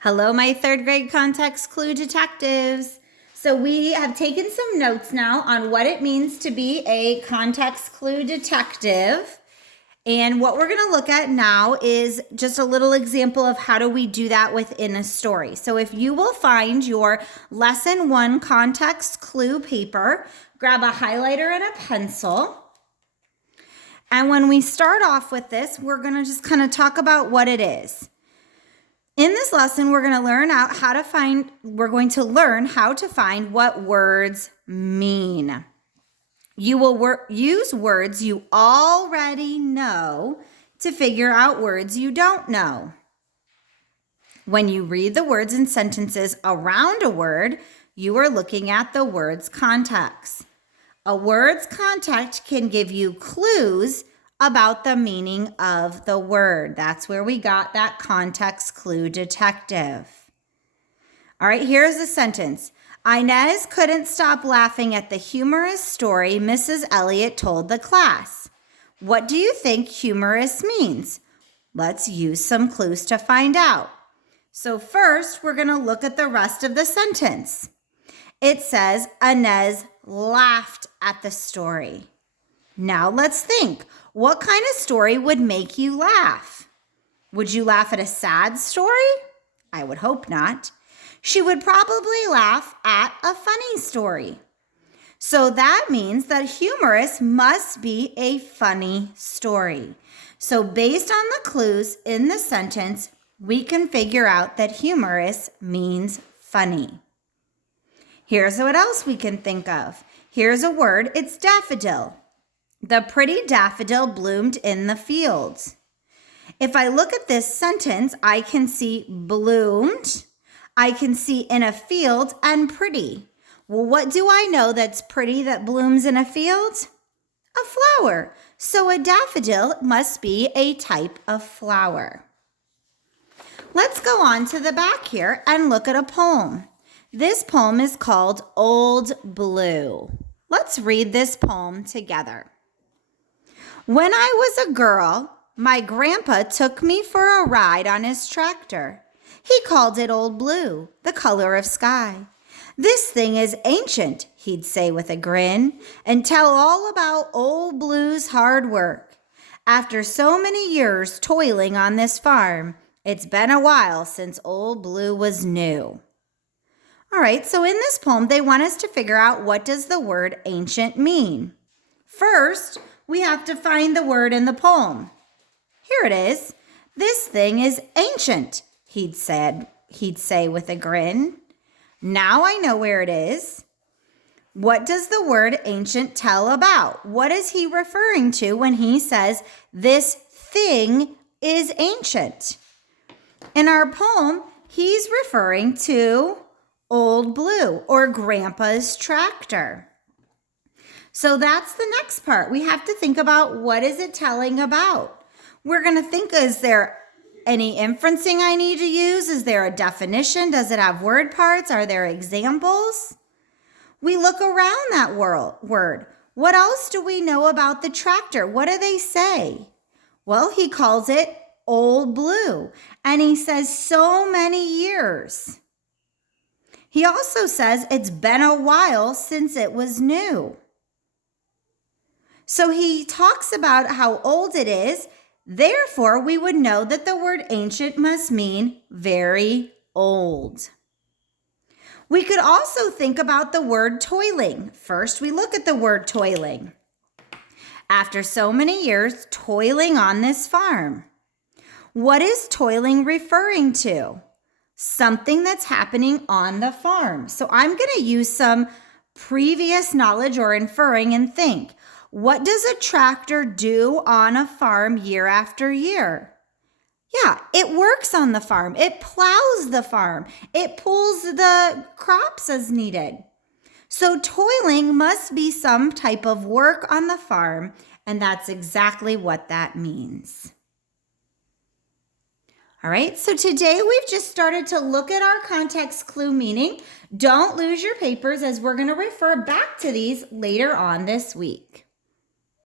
Hello, my third grade context clue detectives. So we have taken some notes now on what it means to be a context clue detective. And what we're going to look at now is just a little example of how do we do that within a story. So if you will find your lesson 1 context clue paper, grab a highlighter and a pencil. And when we start off with this, we're going to just kind of talk about what it is. In this lesson, we're going to learn how to find what words mean. You will use words you already know to figure out words you don't know. When you read the words and sentences around a word, you are looking at the word's context. A word's context can give you clues about the meaning of the word. That's where we got that context clue detective. All right, here's a sentence. Inez couldn't stop laughing at the humorous story Mrs. Elliott told the class. What do you think humorous means? Let's use some clues to find out. So first, we're going to look at the rest of the sentence. It says Inez laughed at the story. Now let's think. What kind of story would make you laugh? Would you laugh at a sad story? I would hope not. She would probably laugh at a funny story. So that means that humorous must be a funny story. So based on the clues in the sentence, we can figure out that humorous means funny. Here's what else we can think of. Here's a word, it's daffodil. The pretty daffodil bloomed in the fields. If I look at this sentence, I can see bloomed, I can see in a field, and pretty. Well, what do I know that's pretty that blooms in a field? A flower. So a daffodil must be a type of flower. Let's go on to the back here and look at a poem. This poem is called Old Blue. Let's read this poem together. When I was a girl, my grandpa took me for a ride on his tractor. He called it Old Blue, the color of sky. This thing is ancient, he'd say with a grin, and tell all about Old Blue's hard work. After so many years toiling on this farm, it's been a while since Old Blue was new. All right, so in this poem, they want us to figure out what does the word ancient mean. First, we have to find the word in the poem. Here it is. This thing is ancient, he'd say with a grin. Now I know where it is. What does the word ancient tell about? What is he referring to when he says this thing is ancient? In our poem, he's referring to Old Blue or Grandpa's tractor. So that's the next part. We have to think about what is it telling about. We're going to think, is there any inferencing I need to use? Is there a definition? Does it have word parts? Are there examples? We look around that word. What else do we know about the tractor? What do they say? Well, he calls it Old Blue, and he says so many years. He also says it's been a while since it was new. So he talks about how old it is. Therefore, we would know that the word ancient must mean very old. We could also think about the word toiling. First, we look at the word toiling. After so many years toiling on this farm. What is toiling referring to? Something that's happening on the farm. So I'm going to use some previous knowledge or inferring and think. What does a tractor do on a farm year after year? Yeah, it works on the farm. It plows the farm. It pulls the crops as needed. So toiling must be some type of work on the farm, and that's exactly what that means. All right, so today we've just started to look at our context clue meaning. Don't lose your papers as we're going to refer back to these later on this week.